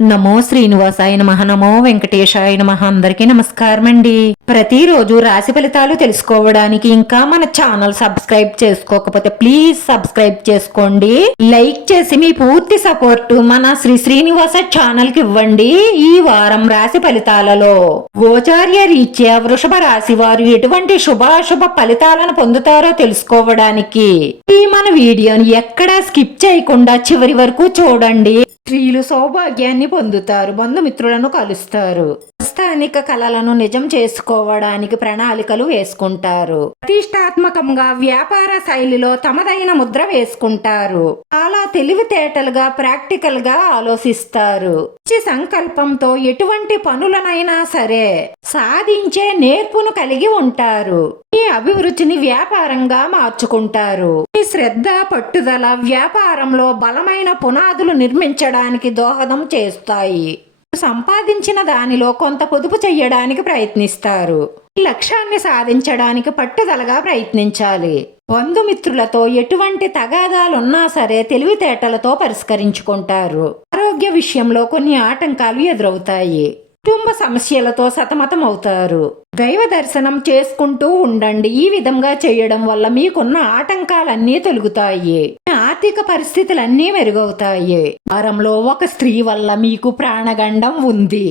నమో శ్రీనివాసాయ నమః. నమో వెంకటేశాయ నమః. అందరికీ నమస్కారం అండి. ప్రతిరోజు రాశి ఫలితాలు తెలుసుకోవడానికి ఇంకా మన ఛానల్ సబ్స్క్రైబ్ చేసుకోకపోతే ప్లీజ్ సబ్స్క్రైబ్ చేసుకోండి. లైక్ చేసి మీ పూర్తి సపోర్ట్ మన శ్రీనివాస ఛానల్ కి ఇవ్వండి. ఈ వారం రాశి ఫలితాలలో గోచార్య రీత్యా వృషభ రాశి వారు ఎటువంటి శుభాశుభ ఫలితాలను పొందుతారో తెలుసుకోవడానికి ఈ మన వీడియోని ఎక్కడా స్కిప్ చేయకుండా చివరి వరకు చూడండి. స్త్రీలు సౌభాగ్యాన్ని పొందుతారు, బంధుమిత్రులను కలుస్తారు, స్థానిక కళలను నిజం చేసుకోవడానికి ప్రణాళికలు వేసుకుంటారు, ప్రతిష్టాత్మకంగా వ్యాపార శైలిలో తమదైన ముద్ర వేసుకుంటారు, చాలా తెలివితేటలుగా ప్రాక్టికల్ గా ఆలోచిస్తారు, మంచి సంకల్పంతో ఎటువంటి పనులనైనా సరే సాధించే నేర్పును కలిగి ఉంటారు, ఈ అభిరుచిని వ్యాపారంగా మార్చుకుంటారు, ఈ శ్రద్ధ పట్టుదల వ్యాపారంలో బలమైన పునాదులు నిర్మించడానికి దోహదం చేస్తాయి, సంపాదించిన దానిలో కొంత పొదుపు చెయ్యడానికి ప్రయత్నిస్తారు, ఈ లక్ష్యాన్ని సాధించడానికి పట్టుదలగా ప్రయత్నించాలి, బంధుమిత్రులతో ఎటువంటి తగాదాలున్నా సరే తెలివితేటలతో పరిష్కరించుకుంటారు, ఆరోగ్య విషయంలో కొన్ని ఆటంకాలు ఎదురవుతాయి, కుటుంబ సమస్యలతో సతమతం అవుతారు, దైవ దర్శనం చేసుకుంటూ ఉండండి. ఈ విధంగా చేయడం వల్ల మీకున్న ఆటంకాలన్నీ తొలగుతాయి, ఆర్థిక పరిస్థితులన్నీ మెరుగవుతాయి. వారంలో ఒక స్త్రీ వల్ల మీకు ప్రాణగండం ఉంది.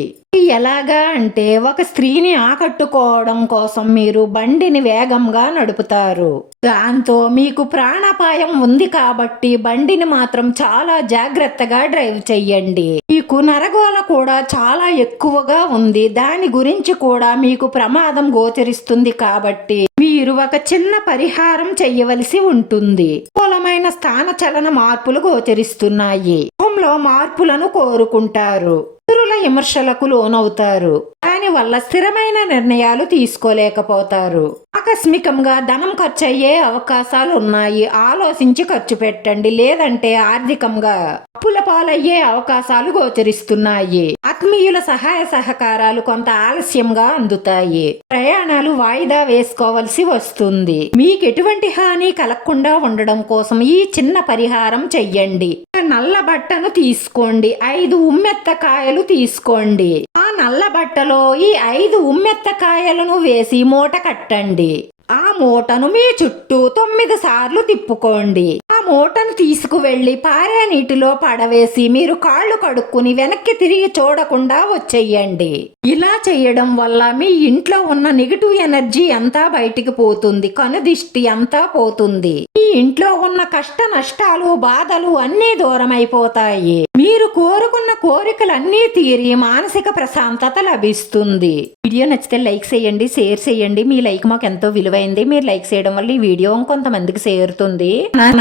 ఎలాగా అంటే ఒక స్త్రీని ఆకట్టుకోవడం కోసం మీరు బండిని వేగంగా నడుపుతారు, దాంతో మీకు ప్రాణాపాయం ఉంది కాబట్టి బండిని మాత్రం చాలా జాగ్రత్తగా డ్రైవ్ చెయ్యండి. మీకు నరగోళ కూడా చాలా ఎక్కువగా ఉంది, దాని గురించి కూడా మీకు ప్రమాదం గోచరిస్తుంది కాబట్టి మీరు ఒక చిన్న పరిహారం చెయ్యవలసి ఉంటుంది. మూలమైన స్థాన చలన మార్పులు గోచరిస్తున్నాయి, గృహంలో మార్పులను కోరుకుంటారు, ఇతరుల విమర్శలకు లోనవుతారు, దానివల్ల స్థిరమైన నిర్ణయాలు తీసుకోలేకపోతారు, ఆకస్మికంగా ధనం ఖర్చు అయ్యే అవకాశాలు ఉన్నాయి, ఆలోచించి ఖర్చు పెట్టండి, లేదంటే ఆర్థికంగా అప్పుల పాలయ్యే అవకాశాలు గోచరిస్తున్నాయి, ఆత్మీయుల సహాయ సహకారాలు కొంత ఆలస్యంగా అందుతాయి, ప్రయాణాలు వాయిదా వేసుకోవలసి వస్తుంది. మీకు ఎటువంటి హాని కలగకుండా ఉండడం కోసం ఈ చిన్న పరిహారం చెయ్యండి. నల్ల బట్టను తీసుకోండి, 5 ఉమ్మెత్త కాయలు తీసుకోండి, ఆ నల్ల బట్టలో ఈ 5 ఉమ్మెత్త కాయలను వేసి మూట కట్టండి, ఆ మూటను మీ చుట్టూ 9 సార్లు తిప్పుకోండి, ఆ మూటను తీసుకువెళ్లి పారే నీటిలో పడవేసి మీరు కాళ్ళు కడుక్కుని వెనక్కి తిరిగి చూడకుండా వచ్చేయండి. ఇలా చేయడం వల్ల మీ ఇంట్లో ఉన్న నెగిటివ్ ఎనర్జీ అంతా బయటికి పోతుంది, కనుదిష్టి అంతా పోతుంది, మీ ఇంట్లో ఉన్న కష్ట నష్టాలు బాధలు అన్నీ దూరం అయిపోతాయి, మీరు కోరుకున్న కోరికలన్నీ తీరి మానసిక ప్రశాంతత లభిస్తుంది. వీడియో నచ్చితే లైక్ చేయండి, షేర్ చేయండి. మీ లైక్ మాకు ఎంతో విలువైంది. మీరు లైక్ చేయడం వల్ల ఈ వీడియో కొంతమందికి చేరుతుంది.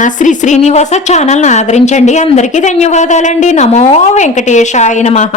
నా శ్రీనివాస ఛానల్ ఆదరించండి. అందరికీ ధన్యవాదాలండి. నమో వెంకటేశాయ నమః.